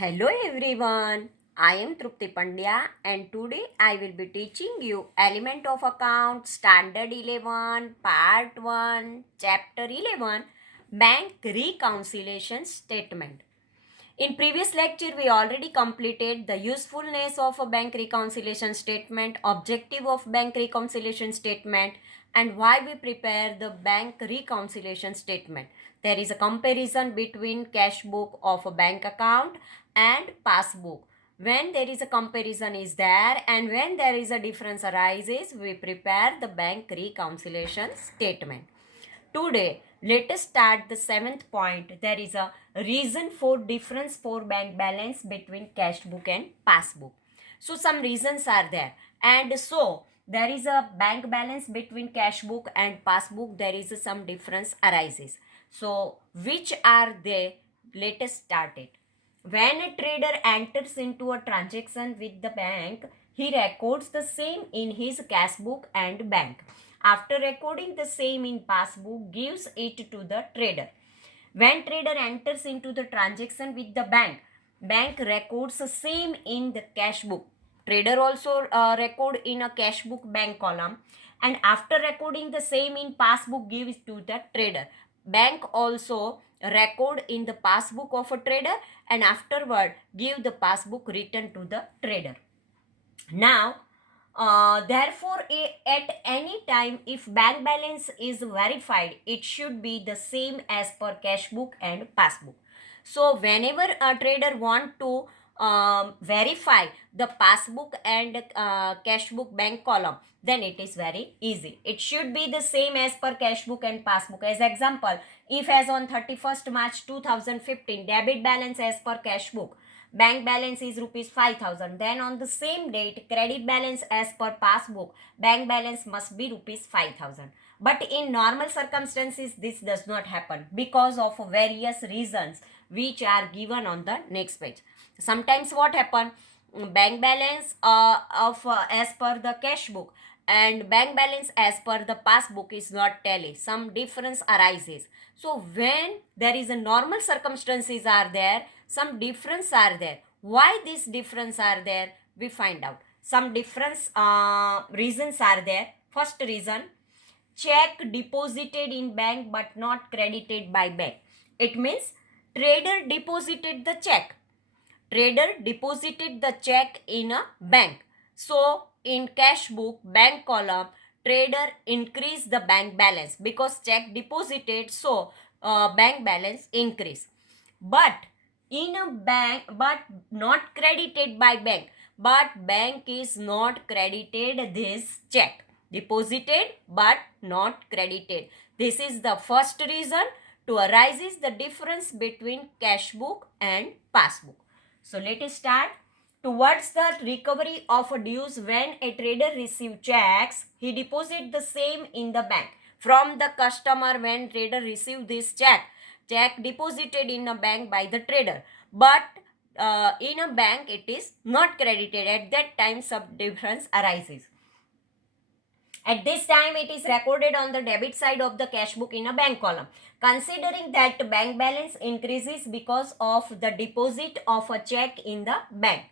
Hello everyone, I am Trupti Pandya and today I will be teaching you Element of Account Standard 11 Part 1 Chapter 11 Bank Reconciliation Statement. In previous lecture, we already completed the usefulness of a bank reconciliation statement, objective of bank reconciliation statement, and why we prepare the bank reconciliation statement. There is a comparison between cash book of a bank account and passbook. When there is a comparison is there and when there is a difference arises, we prepare the bank reconciliation statement. Today, let us start the seventh point. There is a reason for difference for bank balance between cash book and passbook. So some reasons are there. And so there is a bank balance between cash book and passbook. There is some difference arises. So which are they? Let us start it. When a trader enters into a transaction with the bank, he records the same in his cash book and bank. After recording the same in passbook, gives it to the trader. When trader enters into the transaction with the bank records the same in the cash book. Trader also record in a cash book bank column, and after recording the same in passbook gives to the trader. Bank also record in the passbook of a trader and afterward give the passbook return to the trader. Now, therefore, at any time, if bank balance is verified, it should be the same as per cash book and passbook. So, whenever a trader want to verify the passbook and cash book bank column, then it is very easy. It should be the same as per cash book and passbook. As example, if as on 31st March 2015, debit balance as per cash book, bank balance is rupees 5000, then on the same date credit balance as per passbook, bank balance must be rupees 5000. But in normal circumstances this does not happen because of various reasons which are given on the next page. Sometimes what happen, bank balance of as per the cash book and bank balance as per the passbook is not tally, some difference arises. So when there is a normal circumstances are there, some difference are there. Why this difference are there, we find out. Some difference reasons are there. First reason, check deposited in bank but not credited by bank. It means trader deposited the check. Trader deposited the check in a bank. So in cash book bank column, trader increase the bank balance because check deposited, so bank balance increase. But in a bank, but not credited by bank, but bank is not credited this check, deposited but not credited. This is the first reason to arises the difference between cash book and passbook. So let us start. Towards the recovery of dues, when a trader receives checks, he deposit the same in the bank. From the customer, when trader receive this check deposited in a bank by the trader, but in a bank it is not credited. At that time some difference arises. At this time, it is recorded on the debit side of the cash book in a bank column. Considering that bank balance increases because of the deposit of a check in the bank.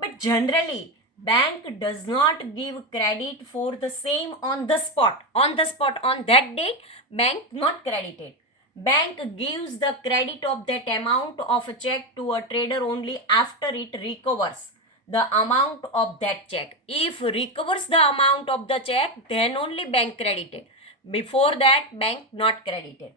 But generally, bank does not give credit for the same on the spot. On that date, bank not credited. Bank gives the credit of that amount of a check to a trader only after it recovers the amount of that check. If recovers the amount of the check, then only bank credited. Before that, bank not credited.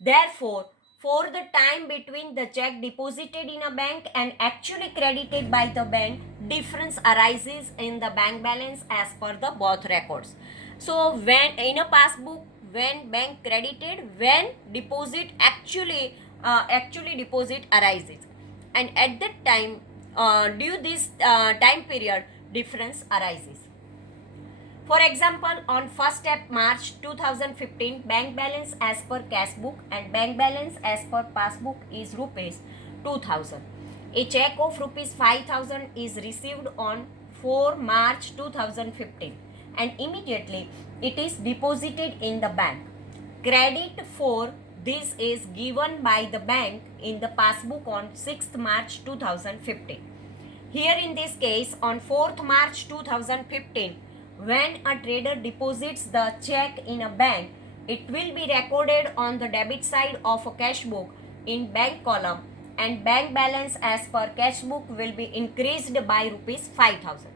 Therefore, for the time between the check deposited in a bank and actually credited by the bank, difference arises in the bank balance as per the both records. So when in a passbook, when bank credited, when deposit actually deposit arises, and at that time due this time period difference arises. For example, on 1st March 2015, bank balance as per cash book and bank balance as per passbook is rupees 2000. A check of rupees 5000 is received on 4 March 2015 and immediately it is deposited in the bank. Credit for this is given by the bank in the passbook on 6th March 2015. Here in this case, on 4th March 2015, when a trader deposits the check in a bank, it will be recorded on the debit side of a cash book in bank column, and bank balance as per cash book will be increased by rupees 5,000.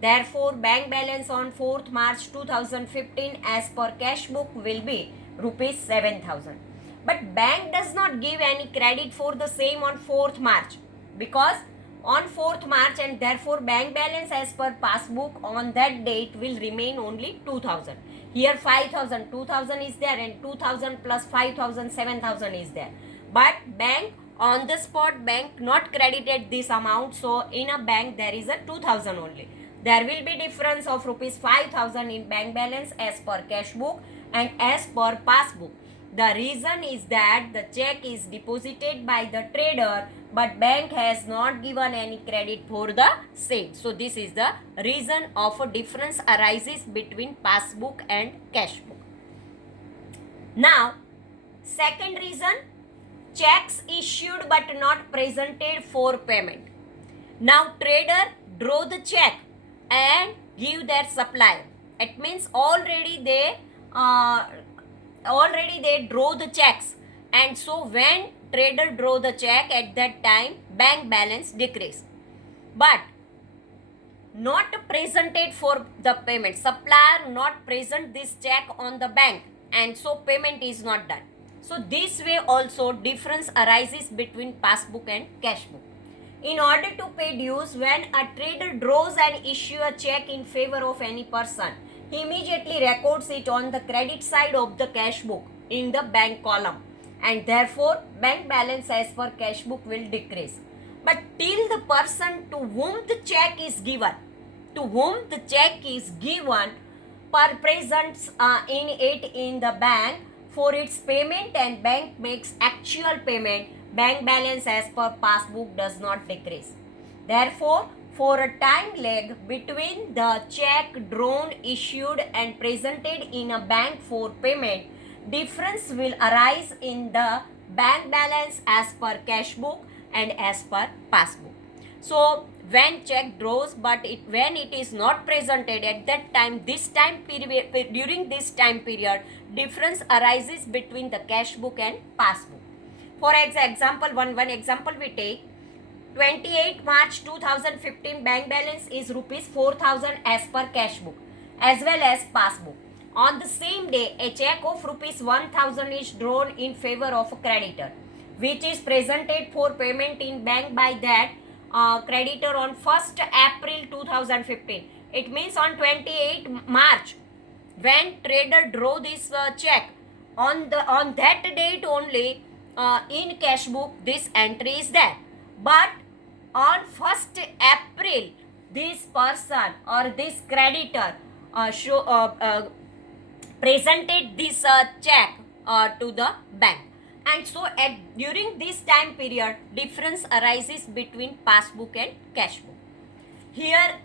Therefore, bank balance on 4th March 2015 as per cash book will be rupees 7,000. But bank does not give any credit for the same on 4th March, because on 4th March, and therefore bank balance as per passbook on that date will remain only 2,000. Here 5,000, 2,000 is there, and 2,000 plus 5,000, 7,000 is there. But bank on the spot, bank not credited this amount, so in a bank there is a 2,000 only. There will be difference of rupees 5,000 in bank balance as per cash book and as per passbook. The reason is that the check is deposited by the trader, but bank has not given any credit for the same. So this is the reason of a difference arises between passbook and cash book. Now, second reason, checks issued but not presented for payment. Now trader draw the check and give their supplier. It means already they draw the checks, and so when trader draw the check, at that time bank balance decrease, but not presented for the payment. Supplier not present this check on the bank, and so payment is not done. So this way also difference arises between passbook and cash book. In order to pay dues, when a trader draws and issue a check in favor of any person, he immediately records it on the credit side of the cash book in the bank column, and therefore bank balance as per cash book will decrease. But till the person to whom the check is given, presents in it in the bank for its payment, and bank makes actual payment, bank balance as per passbook does not decrease. Therefore, for a time lag between the check drawn, issued and presented in a bank for payment, difference will arise in the bank balance as per cash book and as per passbook. So when check draws, but when it is not presented at that time, during this time period, difference arises between the cash book and passbook. For example, one example we take. 28 March 2015 bank balance is rupees 4,000 as per cash book as well as passbook. On the same day, a check of rupees 1,000 is drawn in favor of a creditor, which is presented for payment in bank by that creditor on 1st April 2015. It means on 28 March, when trader draw this check, on that date only in cash book this entry is there. But on 1st April, this person or this creditor presented this check to the bank, and so during this time period, difference arises between passbook and cash book. Here,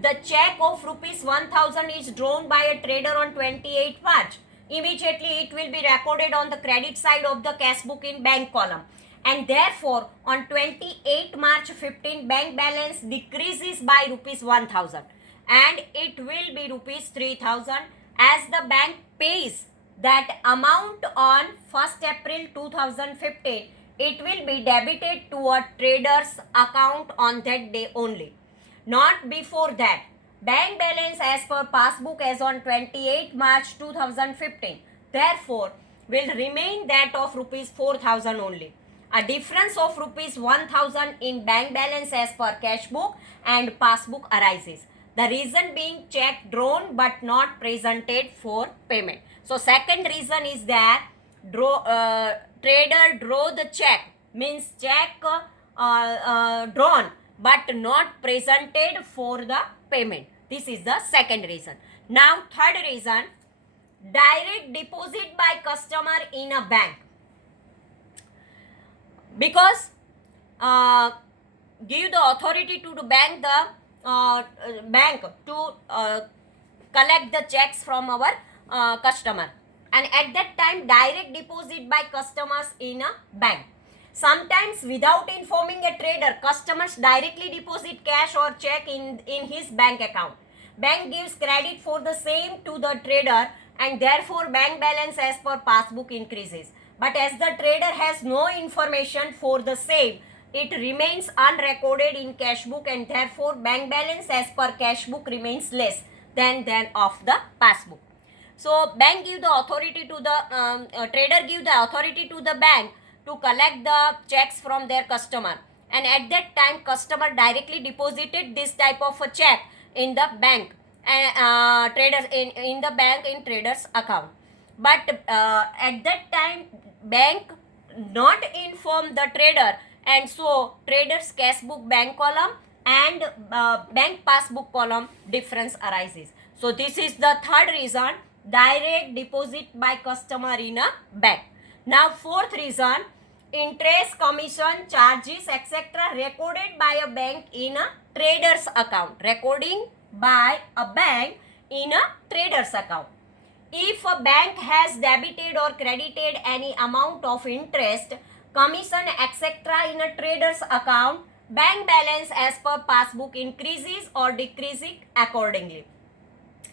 the check of rupees 1,000 is drawn by a trader on 28 March. Immediately, it will be recorded on the credit side of the cash book in bank column. And therefore, on 28 March 15, bank balance decreases by rupees 1,000 and it will be rupees 3,000 as the bank pays that amount on 1st April 2015. It will be debited to a trader's account on that day only, not before that. Bank balance as per passbook as on 28 March 2015, therefore, will remain that of rupees 4,000 only. A difference of rupees 1,000 in bank balance as per cash book and passbook arises. The reason being check drawn but not presented for payment. So second reason is that trader draw the check, means check drawn but not presented for the payment. This is the second reason. Now third reason, direct deposit by customer in a bank. Because give the authority to the bank to collect the checks from our customer. and at that time direct deposit by customers in a bank. Sometimes without informing a trader, customers directly deposit cash or check in his bank account. Bank gives credit for the same to the trader and therefore bank balance as per passbook increases. But as the trader has no information for the same, it remains unrecorded in cash book and therefore bank balance as per cash book remains less than of the passbook. So bank give the authority to the trader give the authority to the bank to collect the checks from their customer, and at that time customer directly deposited this type of a check in the bank and traders in the bank in traders account. But at that time bank not inform the trader, and so traders cash book bank column and bank passbook column difference arises. So this is the third reason, direct deposit by customer in a bank. Now fourth reason, interest, commission, charges, etc. recorded by a bank in a trader's account. Recording by a bank in a trader's account. If a bank has debited or credited any amount of interest, commission, etc. in a trader's account, bank balance as per passbook increases or decreases accordingly.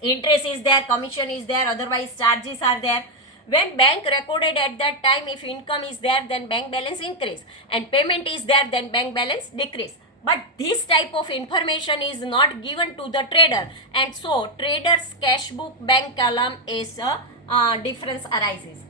Interest is there, commission is there, otherwise charges are there. When bank recorded at that time, if income is there, then bank balance increase, and payment is there, then bank balance decrease. But this type of information is not given to the trader, and so trader's cash book bank column is a difference arises.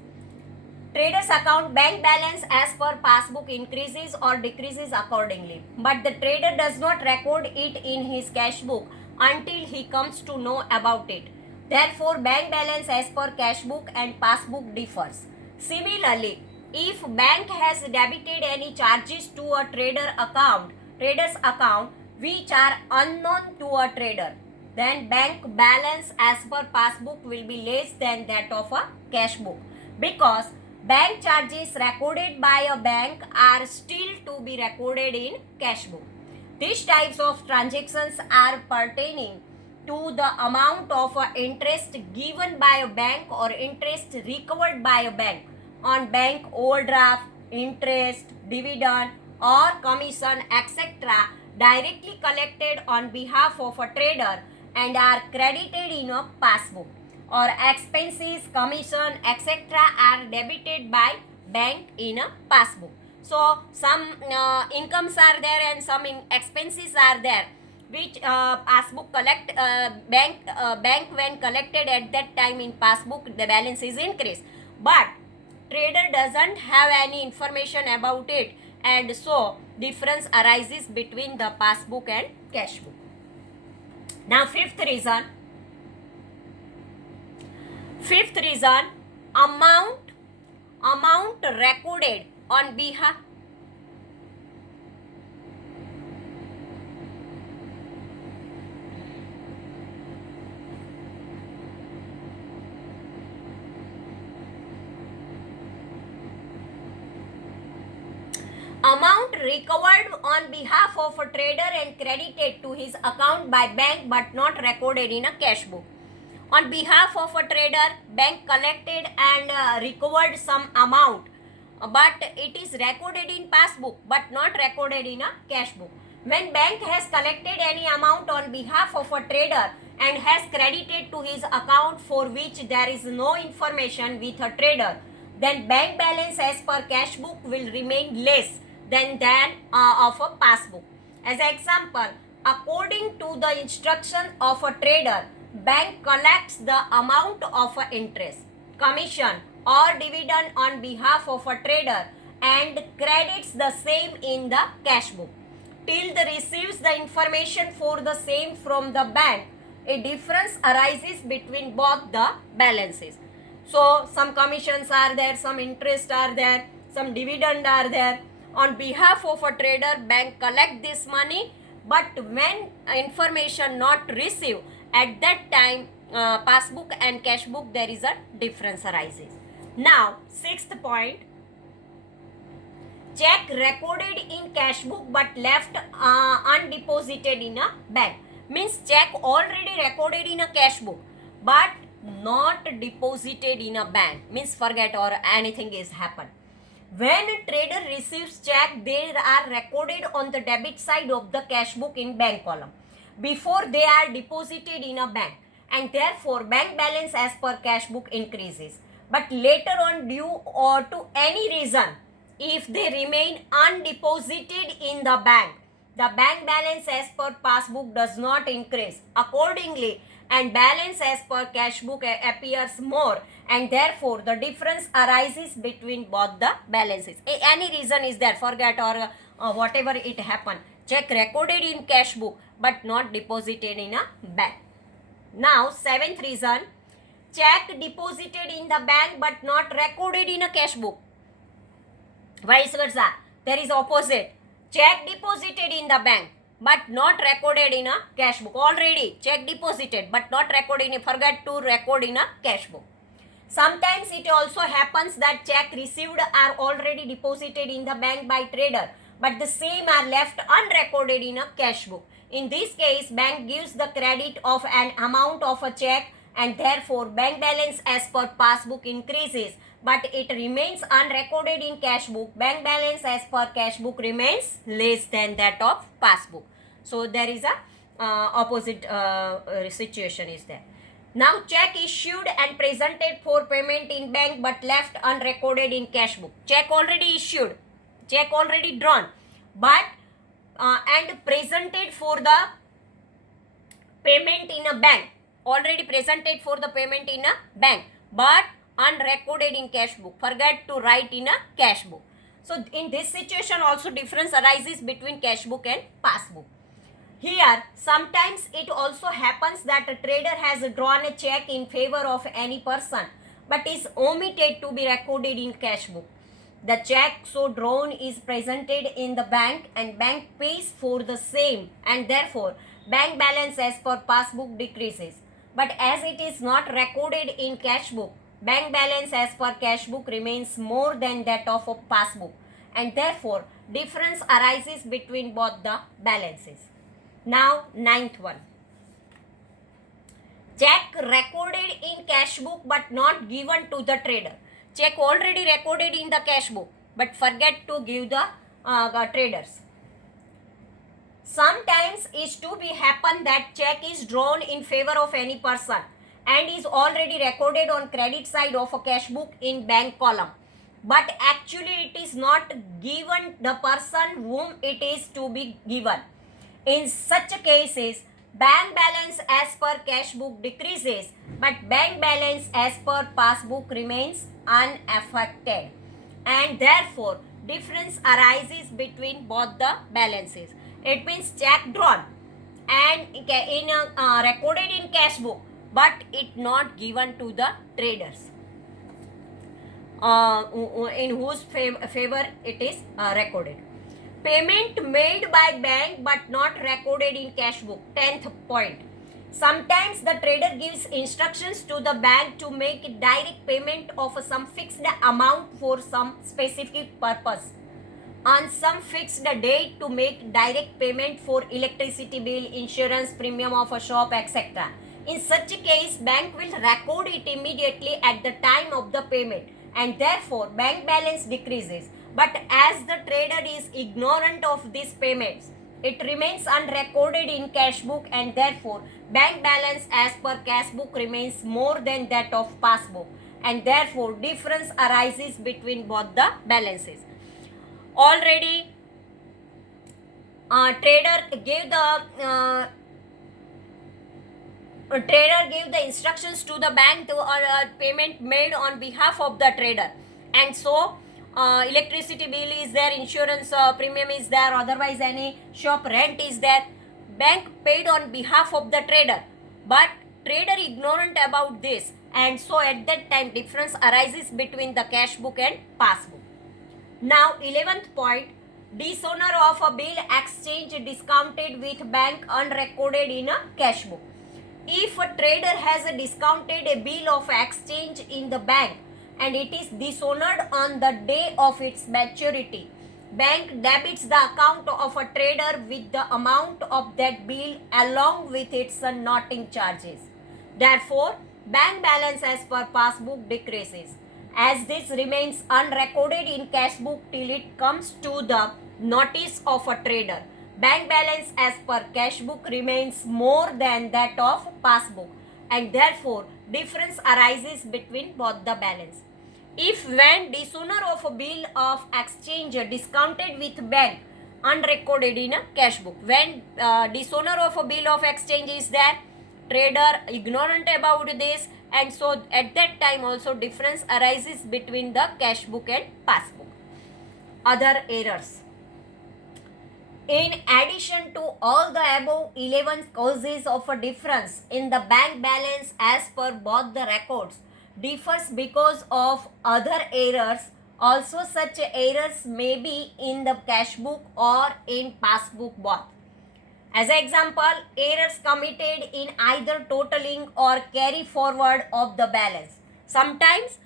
Trader's account bank balance as per passbook increases or decreases accordingly, but the trader does not record it in his cash book until he comes to know about it. Therefore, bank balance as per cash book and passbook differs. Similarly, if bank has debited any charges to a trader's account which are unknown to a trader, then bank balance as per passbook will be less than that of a cash book, because bank charges recorded by a bank are still to be recorded in cash book. These types of transactions are pertaining to the amount of interest given by a bank or interest recovered by a bank on bank overdraft, interest, dividend or commission, etc. directly collected on behalf of a trader and are credited in a passbook, or expenses, commission, etc. are debited by bank in a passbook. So some incomes are there and some expenses are there which passbook collect bank when collected at that time in passbook the balance is increased, but trader doesn't have any information about it, and so difference arises between the passbook and cash book. Now fifth reason, amount recorded on behalf amount recovered on behalf of a trader and credited to his account by bank but not recorded in a cash book. On behalf of a trader, bank collected and recovered some amount, but it is recorded in passbook but not recorded in a cash book. When bank has collected any amount on behalf of a trader and has credited to his account for which there is no information with a trader, then bank balance as per cash book will remain less than of a passbook. As an example, according to the instruction of a trader, bank collects the amount of interest, commission or dividend on behalf of a trader and credits the same in the cash book. Till the receives the information for the same from the bank, a difference arises between both the balances. So some commissions are there, some interest are there, some dividend are there. On behalf of a trader, bank collect this money, but when information not received, at that time passbook and cash book there is a difference arises. Now sixth point, check recorded in cash book but left undeposited in a bank. Means check already recorded in a cash book, but not deposited in a bank, means forget or anything is happened. When a trader receives check, they are recorded on the debit side of the cash book in bank column before they are deposited in a bank, and therefore bank balance as per cash book increases. But later on, due or to any reason, if they remain undeposited in the bank balance as per passbook does not increase accordingly, and balance as per cash book appears more, and therefore the difference arises between both the balances. Any reason is there, forget or whatever it happened, check recorded in cash book but not deposited in a bank. Now, seventh reason, check deposited in the bank but not recorded in a cash book. Vice versa, there is opposite. Check deposited in the bank but not recorded in a cash book. Already check deposited but not recorded in a, forget to record in a cash book. Sometimes it also happens that check received are already deposited in the bank by trader, but the same are left unrecorded in a cash book. In this case, bank gives the credit of an amount of a check, and therefore bank balance as per passbook increases, but it remains unrecorded in cash book. Bank balance as per cash book remains less than that of passbook. So there is a opposite situation is there. Now, check issued and presented for payment in bank but left unrecorded in cash book. Check already issued, check already drawn, but and presented for the payment in a bank, already presented for the payment in a bank, but unrecorded in cash book. Forget to write in a cash book. So, in this situation also difference arises between cash book and passbook. Here, sometimes it also happens that a trader has drawn a check in favor of any person but is omitted to be recorded in cash book. The check so drawn is presented in the bank and bank pays for the same, and therefore bank balance as per passbook decreases. But as it is not recorded in cash book, bank balance as per cash book remains more than that of a passbook, and therefore difference arises between both the balances. Now, ninth one. Check recorded in cash book but not given to the trader. Check already recorded in the cash book but forget to give the traders. Sometimes is to be happen that check is drawn in favor of any person and is already recorded on credit side of a cash book in bank column, but actually it is not given the person whom it is to be given. In such cases, bank balance as per cash book decreases, but bank balance as per passbook remains unaffected, and therefore difference arises between both the balances. It means check drawn and recorded in cash book, but it not given to the traders in whose favor it is recorded. Payment made by bank but not recorded in cash book. 10th point. Sometimes the trader gives instructions to the bank to make direct payment of some fixed amount for some specific purpose on some fixed date, to make direct payment for electricity bill, insurance premium of a shop, etc. In such a case, bank will record it immediately at the time of the payment, and therefore bank balance decreases. But as the trader is ignorant of these payments, it remains unrecorded in cash book, and therefore bank balance as per cash book remains more than that of passbook, and therefore difference arises between both the balances. Already trader gave the instructions to the bank to payment made on behalf of the trader, and so electricity bill is there, insurance premium is there, otherwise any shop rent is there. Bank paid on behalf of the trader, but trader ignorant about this, and so at that time difference arises between the cash book and passbook. Now, 11th point, dishonor of a bill exchange discounted with bank unrecorded in a cash book. If a trader has discounted a bill of exchange in the bank and it is dishonored on the day of its maturity, bank debits the account of a trader with the amount of that bill along with its noting charges. Therefore, bank balance as per passbook decreases. As this remains unrecorded in cash book till it comes to the notice of a trader, bank balance as per cash book remains more than that of passbook, and therefore difference arises between both the balance. If when dishonor of a bill of exchange discounted with bank unrecorded in a cash book, when dishonor of a bill of exchange is there, trader ignorant about this, and so at that time also difference arises between the cash book and passbook. Other errors. In addition to all the above 11 causes of a difference in the bank balance as per both the records differs because of other errors. Also such errors may be in the cash book or in passbook both. As an example, errors committed in either totaling or carry forward of the balance. Sometimes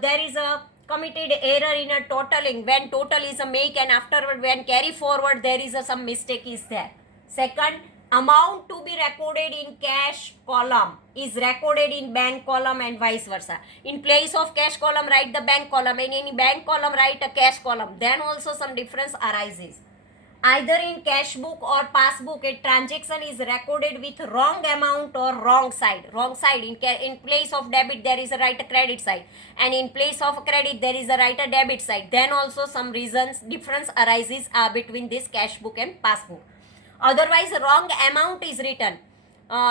there is a committed error in a totaling when total is a make, and afterward when carry forward there is a some mistake is there. Second, amount to be recorded in cash column is recorded in bank column and vice versa. In place of cash column write the bank column, and in bank column write a cash column. Then also some difference arises. Either in cash book or passbook, a transaction is recorded with wrong amount or wrong side. Wrong side, in place of debit there is a write a credit side, and in place of credit there is a write a debit side. Then also some reasons difference arises between this cash book and passbook. Otherwise wrong amount is written.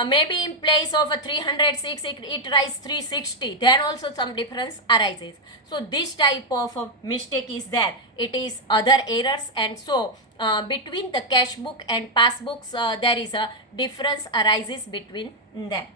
Maybe in place of a 306 it writes 360, then also some difference arises. So this type of mistake is there. It is other errors, and so between the cash book and passbooks there is a difference arises between them.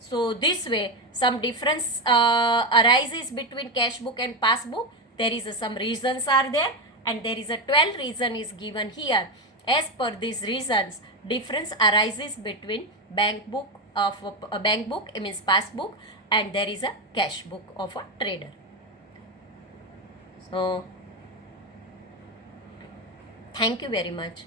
So this way some difference arises between cash book and passbook. There is some reasons are there, and there is a 12 reason is given here. As per these reasons, difference arises between bank book of a bank book, it means passbook, and there is a cash book of a trader. So thank you very much.